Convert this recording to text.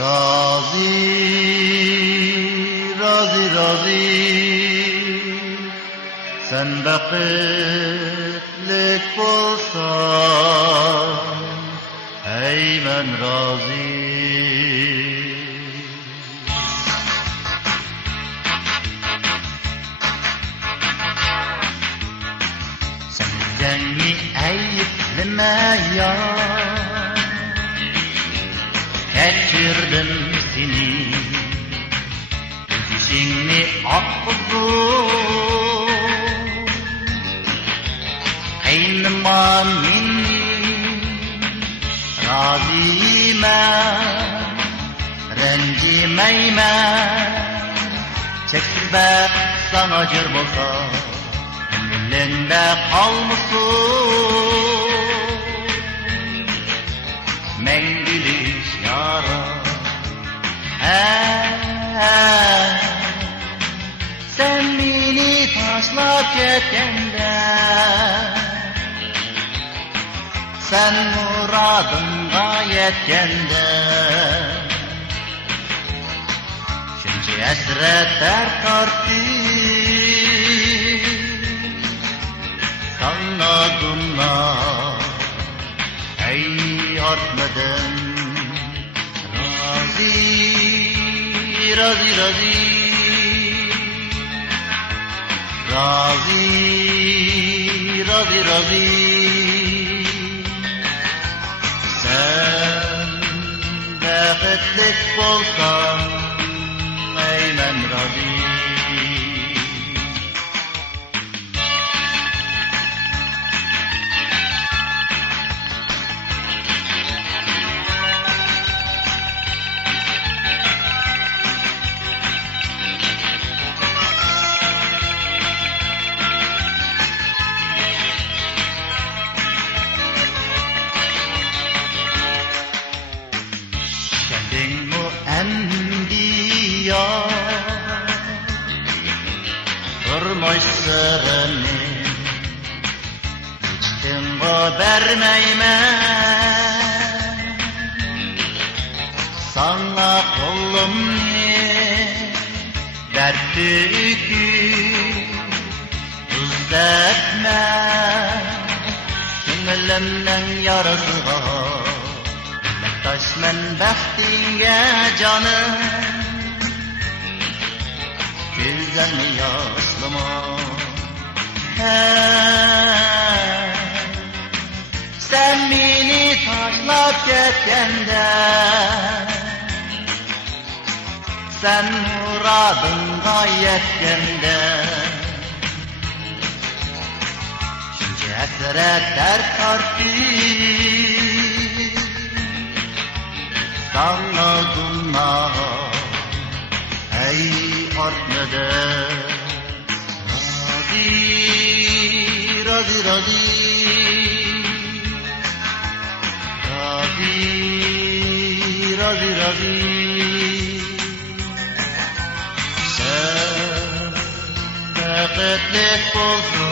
Razi, razi, razi, sen vakitlik bolsan, ey men razi. Sen beni eyüpleme ya, geçirdim seni, düşüşünü akbuldum. Aynıma minni, razıyım, rencimeyim. Çekilbek sana cır bolsa, ömründe kalmışsın. Mengiliş yara, sen beni taşlap ketgende, sen muradınga yetkende, şunca esretler tarttı, sana dumlar, ey artmadan. Razi, razi, razi, razi, razi, razi, sen vakitlik bolsan, ey men razi. Enbiya Durmuş sırrını Hiç kimga vermeymen Sana kolumni Dert yükü Düzeltme Kümülümden yarasıga Taşmen baxtinga canım Güzel mi yaşlı mı? Sen beni taşlap ketgende Sen muradınga yetkende Şunca esretler tarttı Sana dumna ey artmadan Razi, razi, razi Razi, razi, razi Sen vakitlik bolsun